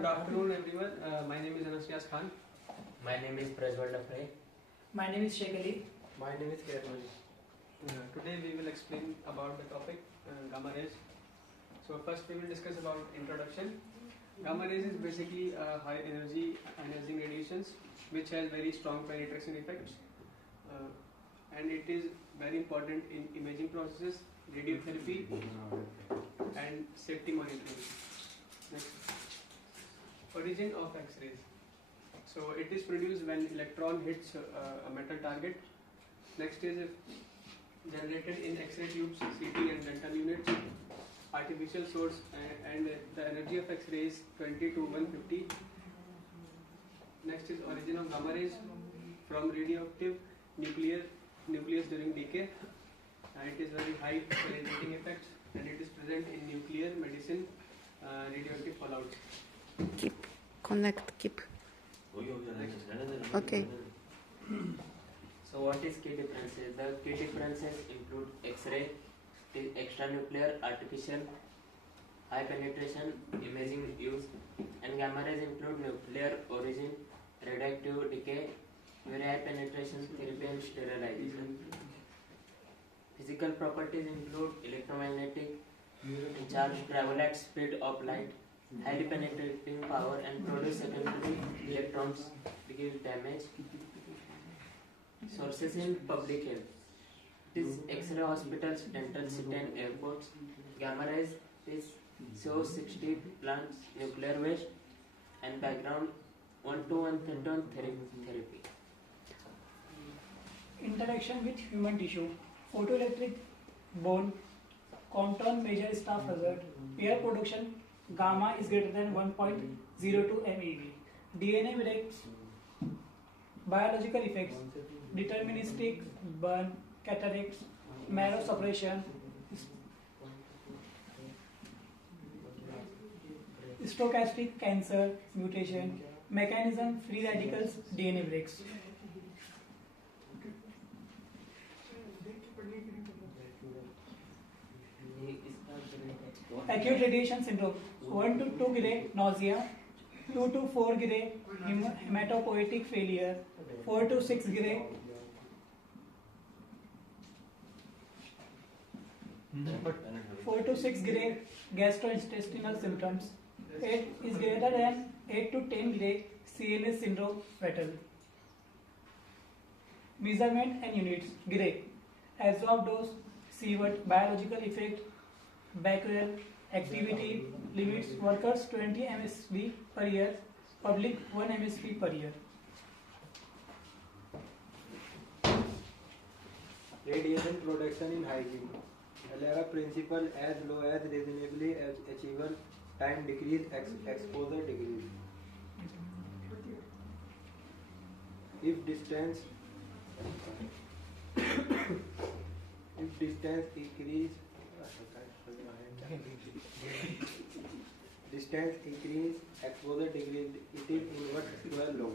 Good afternoon, everyone. My name is Anashias Khan. My name is Prajwal Dafre. My name is Sheikh Ali. My name is Kermani. Today we will explain about the topic gamma rays. So first we will discuss about introduction. Gamma rays is basically high energy ionizing radiations which has very strong penetration effects, and it is very important in imaging processes, radiotherapy, and safety monitoring. Next. Origin of X-rays. So it is produced when electron hits a metal target. Next is generated in X-ray tubes, CT and dental units. Artificial source and the energy of X-ray is 20 to 150. Next is origin of gamma rays from radioactive nucleus during decay. It is very high penetrating effects and it is present in nuclear medicine, radioactive fallout. Keep keep. Okay. So what is key differences? The key differences include X-ray, extranuclear, artificial, high penetration, imaging use, and gamma rays include nuclear origin, radioactive decay, very high penetration, therapy and sterilization. Physical properties include electromagnetic charge travel at speed of light, highly penetrating power and produce secondary electrons, give damage. Sources in public health. It is X-ray hospitals, dental city and airports. Gamma rays is CO60 plants, nuclear waste, and background 1 to 131 therapy. Interaction with human tissue. Photoelectric bone, Compton major staff hazard. Pair production. Gamma is greater than 1.02 MeV. DNA breaks. Biological effects. Deterministic burn, cataracts, marrow suppression, stochastic cancer, mutation, mechanism, free radicals, DNA breaks. Acute radiation syndrome, 1 to 2 gray nausea, 2 to 4 gray hematopoietic failure, 4 to 6 gray 4 to 6 gray gastrointestinal symptoms. 8 is greater than 8 to 10 gray CNS syndrome fatal. Measurement and units. Gray. Absorbed dose, sievert, biological effect, Becquerel, activity, limits, workers 20 MSV per year, public 1 MSV per year. Radiation production in hygiene. ALARA principle as low as reasonably achievable, time decrease, exposure decrease. If distance increase, exposure decrease, it is inverse low.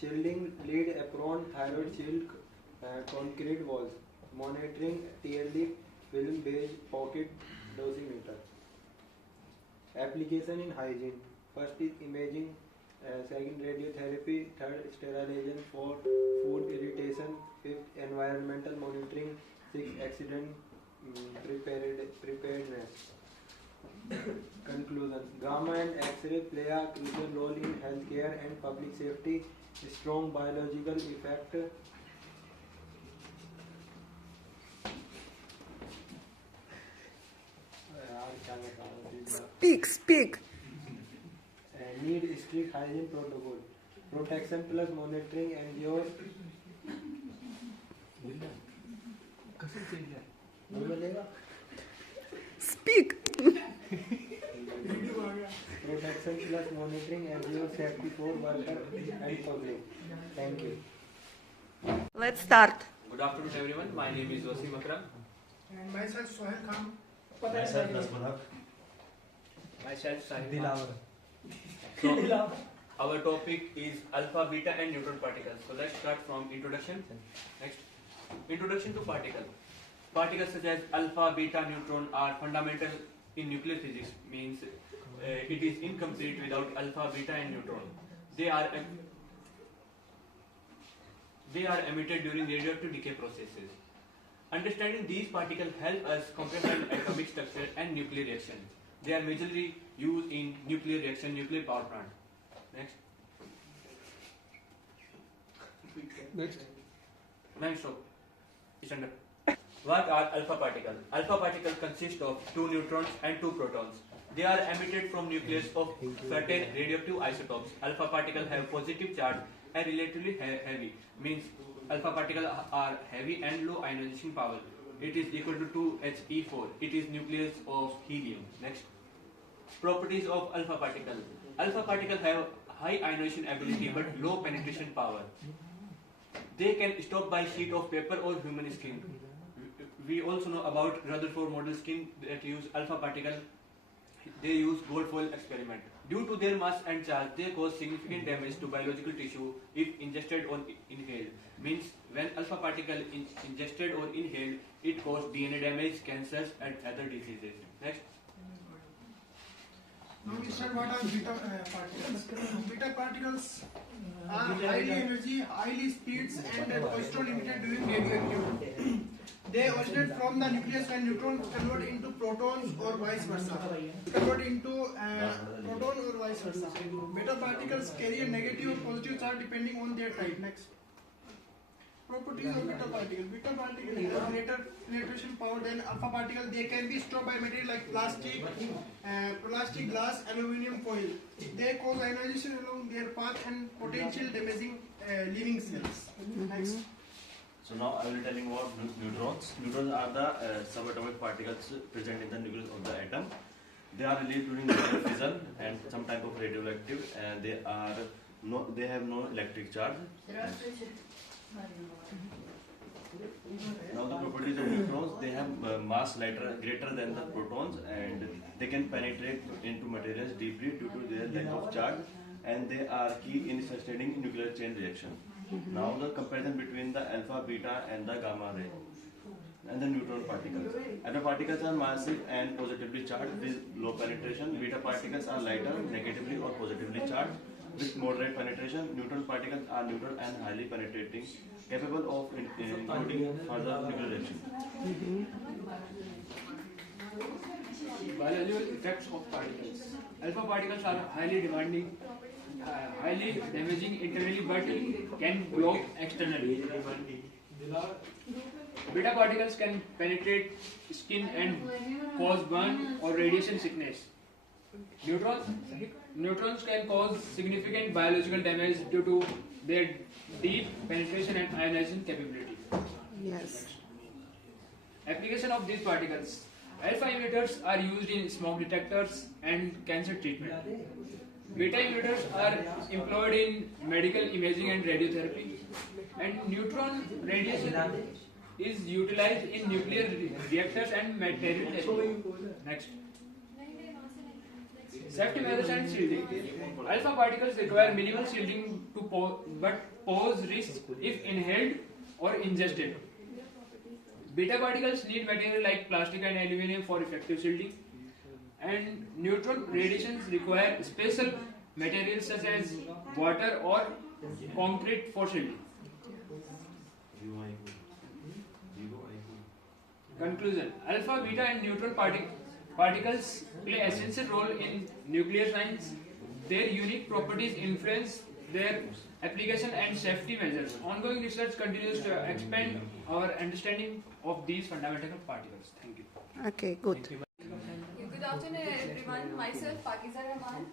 Shielding lead apron, thyroid shield, concrete walls. Monitoring TLD film based pocket dosimeter. Application in hygiene. First is imaging, second radiotherapy, third sterilization, fourth food irritation, fifth environmental monitoring, sixth accident preparedness. Conclusion. Gamma and X-ray play a crucial role in healthcare and public safety. Strong biological effect. Speak. Need strict hygiene protocol. Protection plus monitoring ensure. Speak. Protection plus monitoring ensure safety for worker and public. Thank you. Let's start. Good afternoon, everyone. My name is Wasim Akram. And myself Sohail Khan. Myself Sahil Khan. So, our topic is alpha, beta and neutron particles. So let's start from introduction. Next, introduction to particle. Particles such as alpha, beta, neutron are fundamental in nuclear physics. Means it is incomplete without alpha, beta, and neutron. They are emitted during radioactive decay processes. Understanding these particles help us comprehend atomic structure and nuclear reaction. They are majorly used in nuclear reaction, nuclear power plant. Next. Man, stop. Stand up. What are alpha particles? Alpha particles consist of 2 neutrons and 2 protons. They are emitted from nucleus of certain radioactive isotopes. Alpha particles have positive charge and relatively heavy. Means alpha particles are heavy and low ionization power. It is equal to 2He4. It is nucleus of helium. Next. Properties of alpha particles. Alpha particles have high ionization ability but low penetration power. They can stop by sheet of paper or human skin. We also know about Rutherford model skin that use alpha particle. They use gold foil experiment. Due to their mass and charge, they cause significant damage to biological tissue if ingested or inhaled. Means when alpha particle is ingested or inhaled, it causes DNA damage, cancers, and other diseases. Next. Now we start what are beta particles. Beta particles are highly energy, highly speeds, and cholesterol emitted during radioactive. They originate from the nucleus when neutrons convert into protons or vice versa. Convert into proton or vice versa. Beta particles carry a negative or positive charge depending on their type. Next. Properties of beta particle. Beta particle have greater penetration power than alpha particle. They can be stopped by material like plastic, glass, aluminum foil. They cause ionization along their path and potential damaging living cells. Next. So now I will be telling about neutrons. Neutrons are the subatomic particles present in the nucleus of the atom. They are released during nuclear fission and some type of radioactive, and they have no electric charge. Now the properties of neutrons: they have mass greater than the protons, and they can penetrate into materials deeply due to their lack of charge, and they are key in sustaining nuclear chain reaction. Now the comparison between the alpha, beta, and the gamma ray and the neutron particles. Alpha particles are massive and positively charged with low penetration. Beta particles are lighter, negatively or positively charged with moderate penetration. Neutron particles are neutral and highly penetrating, capable of including further nuclear reaction. Biological effects of particles. Alpha particles are highly demanding, highly damaging internally but can block externally. Beta particles can penetrate skin and cause burn or radiation sickness. Neutrons can cause significant biological damage due to their deep penetration and ionization capability. Yes. Application of these particles. Alpha emitters are used in smoke detectors and cancer treatment. Beta emitters are employed in medical imaging and radiotherapy. And neutron radiation is utilized in nuclear reactors and material testing. Next. Safety measures and shielding. Alpha particles require minimal shielding but pose risks if inhaled or ingested. Beta particles need material like plastic and aluminum for effective shielding. And neutron radiations require special materials such as water or concrete for shielding. Conclusion. Alpha, beta and neutron particles play an essential role in nuclear science. Their unique properties influence their application and safety measures. Ongoing research continues to expand our understanding of these fundamental particles. Thank you. Okay, good. Good afternoon, everyone. Myself, Pakiza Rahman.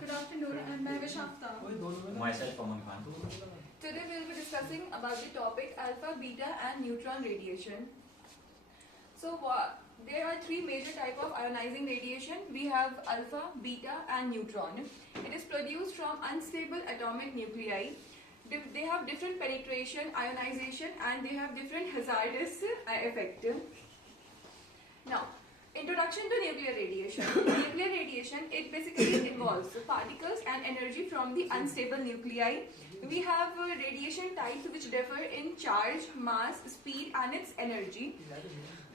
Good afternoon, I'm Mahwish Aftab. Myself, Aman Khan. Today we'll be discussing about the topic alpha, beta, and neutron radiation. So, there are three major types of ionizing radiation. We have alpha, beta, and neutron. It is produced from unstable atomic nuclei. They have different penetration, ionization, and they have different hazardous effect. Now, introduction to nuclear radiation. Nuclear radiation, it basically involves particles and energy from the unstable nuclei. We have radiation types which differ in charge, mass, speed, and its energy.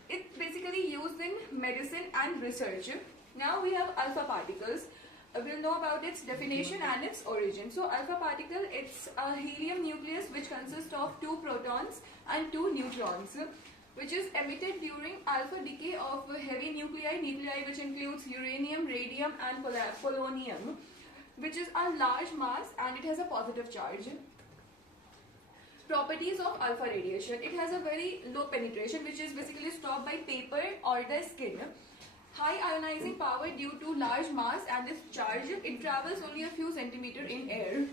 It's basically used in medicine and research. Now we have alpha particles. We'll know about its definition and its origin. So alpha particle, it's a helium nucleus which consists of 2 protons and 2 neutrons, which is emitted during alpha decay of heavy nuclei which includes uranium, radium and polonium, which is a large mass and it has a positive charge. Properties of alpha radiation. It has a very low penetration, which is basically stopped by paper or the skin. High ionizing power due to large mass and its charge. It travels only a few centimeters in air.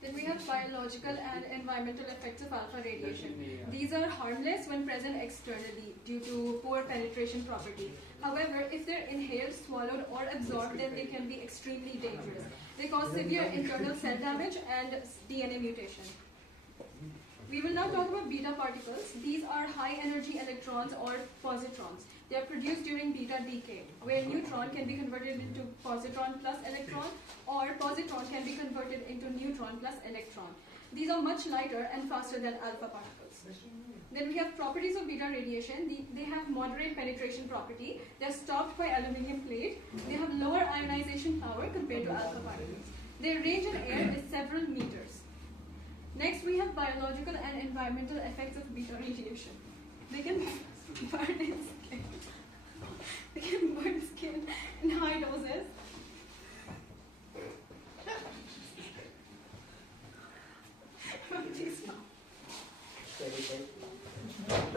Then we have biological and environmental effects of alpha radiation. These are harmless when present externally due to poor penetration property. However, if they're inhaled, swallowed or absorbed, then they can be extremely dangerous. They cause severe internal cell damage and DNA mutation. We will now talk about beta particles. These are high energy electrons or positrons. They are produced during beta decay, where neutron can be converted into positron plus electron, or positron can be converted into neutron plus electron. These are much lighter and faster than alpha particles. Then we have properties of beta radiation. They have moderate penetration property. They are stopped by aluminium plate. They have lower ionization power compared to alpha particles. Their range in air is several meters. Next, we have biological and environmental effects of beta radiation. They can burn skin. They can burn skin in high doses.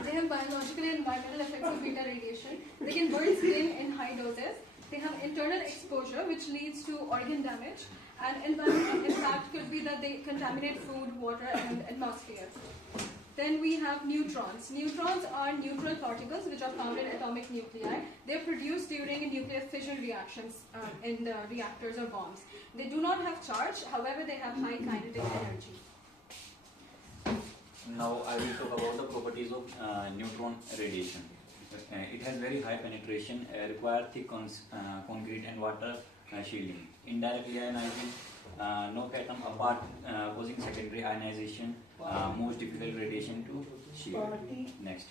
They have biological and environmental effects of beta radiation. They can burn skin in high doses. They have internal exposure, which leads to organ damage. And environmental impact could be that they contaminate food, water, and atmosphere. Then we have neutrons. Neutrons are neutral particles which are found in atomic nuclei. They are produced during nuclear fission reactions in the reactors or bombs. They do not have charge, however, they have high kinetic energy. Now I will talk about the properties of neutron radiation. It has very high penetration, require thick concrete and water shielding. Indirectly ionizing, no atom apart, causing secondary ionization, most difficult radiation to shield. Next.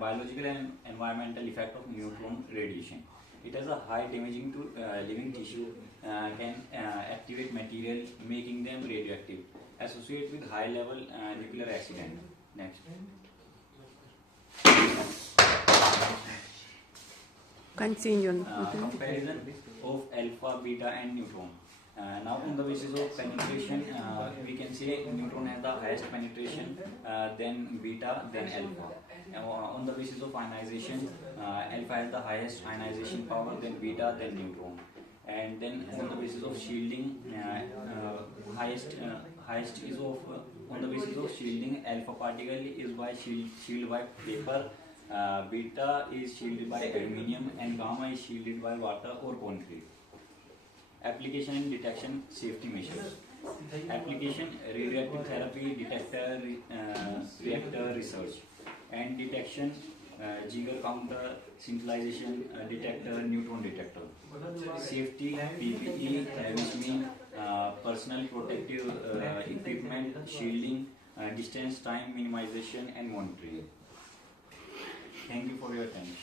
Biological and environmental effect of neutron radiation. It has a high damaging to living tissue, can activate material, making them radioactive. Associate with high level nuclear accident. Next. Continue. Comparison of alpha, beta and neutron. Now on the basis of penetration, we can say neutron has the highest penetration, then beta, then alpha. On the basis of ionization, alpha has the highest ionization power, then beta, then neutron. And then on the basis of shielding, highest is of on the basis of shielding, alpha particle is by shielded by paper, beta is shielded by aluminium, and gamma is shielded by water or concrete. Application and detection safety measures. Application: radioactive therapy, detector, reactor research, and detection: Geiger counter, scintillation detector, neutron detector. Safety: PPE, which means personal protective equipment, shielding, distance, time minimization, and monitoring. Thank you for your attention.